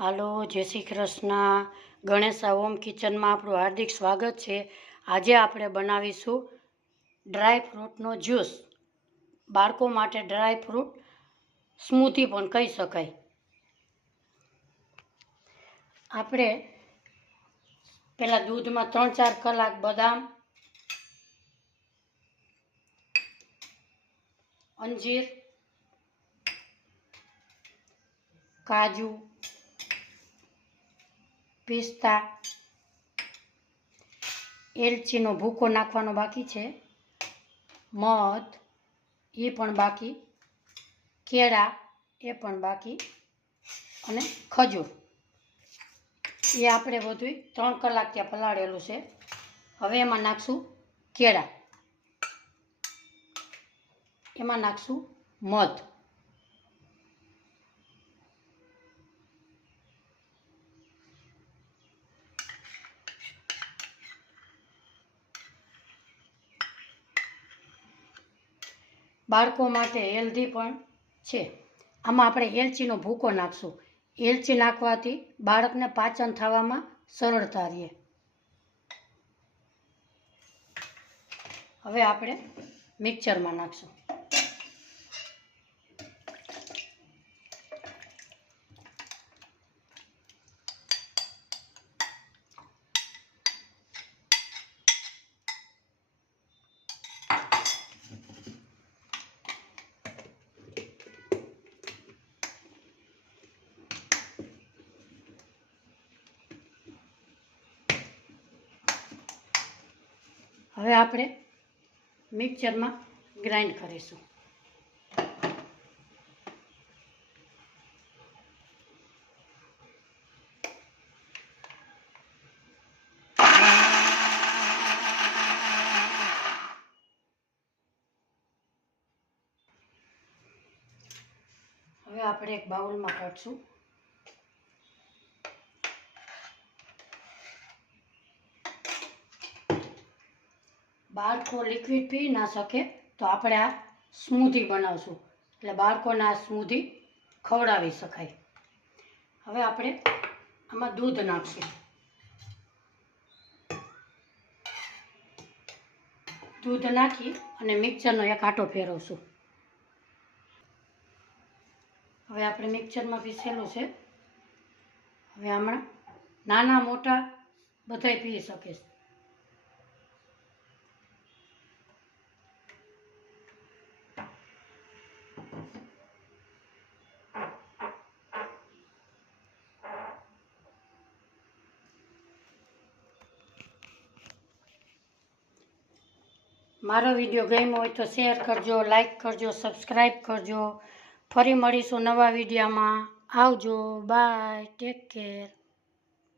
હાલો, જય શ્રી કૃષ્ણ. ગણેશ હોમ કિચનમાં આપણું હાર્દિક સ્વાગત છે. આજે આપણે બનાવીશું ડ્રાય ફ્રૂટનો જ્યુસ. બાળકો માટે ડ્રાય ફ્રૂટ સ્મૂધી પણ કહી શકાય. આપણે પહેલાં દૂધમાં 3-4 કલાક બદામ, અંજીર, કાજુ, પિસ્તા, એલચીનો ભૂકો નાખવાનો બાકી છે, મધ એ પણ બાકી, કેળા એ પણ બાકી, અને ખજૂર એ આપણે બધું 3 કલાક ત્યાં પલાળેલું છે. હવે એમાં નાખશું કેળા, એમાં નાખશું મધ, બાળકો માટે હેલ્ધી પણ છે. આમાં આપણે એલચીનો ભૂકો નાખશું. એલચી નાખવાથી બાળકને પાચન થવામાં સરળતા રહે. હવે આપણે મિક્સરમાં નાખશું. હવે આપણે મિક્સરમાં ગ્રાઇન્ડ કરીશું. હવે આપણે એક બાઉલમાં કાઢશું. બાળકો લિક્વિડ પી ના શકે તો આપણે આ સ્મૂધી બનાવશું, એટલે બાળકોને આ સ્મૂધી ખવડાવી શકાય. હવે આપણે આમાં દૂધ નાખશું. દૂધ નાખી અને મિક્સરનો એક આંટો ફેરવશું. હવે આપણે મિક્સરમાં પીસેલું છે. હવે હમણાં નાના મોટા બધાય પી શકે છે. મારો વિડીયો ગમ્યો હોય તો શેર કરજો, લાઈક કરજો, સબસ્ક્રાઈબ કરજો. ફરી મળીશું નવા વિડીયોમાં. આવજો, બાય, ટેક કેર.